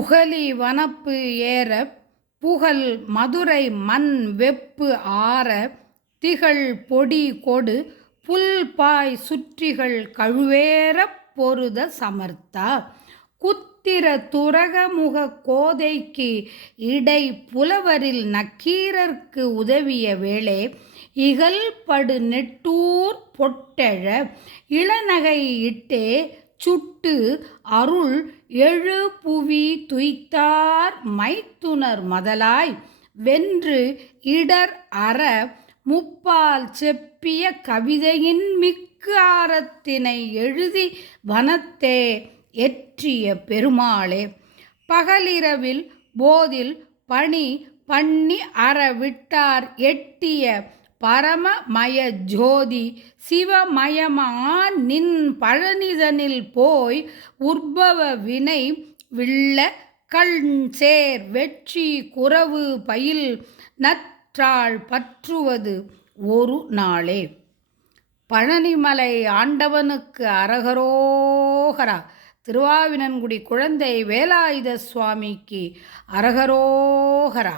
புகழி வனப்பு ஏற புகழ் மதுரை மண் வெப்பு ஆற திகழ் பொடி கொடு புல்பாய் சுற்றிகள் கழுவேறப் பொருத சமர்த்தா குத்திர துரகமுக கோதைக்கு இடை புலவரில் நக்கீரர்க்கு உதவிய வேளே இகல்படு நெட்டூர் பொட்டெழ இளநகை இட்டே சுட்டு அருள் எழு புவி துய்த்தார் மைத்துனர் மதலாய் வென்று இடர் அற முப்பால் செப்பிய கவிதையின் மிக்கு ஆரத்தினை எழுதி வனத்தே எற்றிய பெருமாளே பகலிரவில் போதில் பணி பண்ணி அற விட்டார் எட்டிய பரமமய ஜோதி சிவமயமா நின் பழனிதனில் போய் உற்பவ வினை வில்ல கண்சேர் வெற்றி குரவு பயில் நற்றாள் பற்றுவது ஒரு நாளே. பழனிமலை ஆண்டவனுக்கு அரகரோகரா. திருவாவினன்குடி குழந்தை வேலாயுத சுவாமிக்கு அரகரோகரா.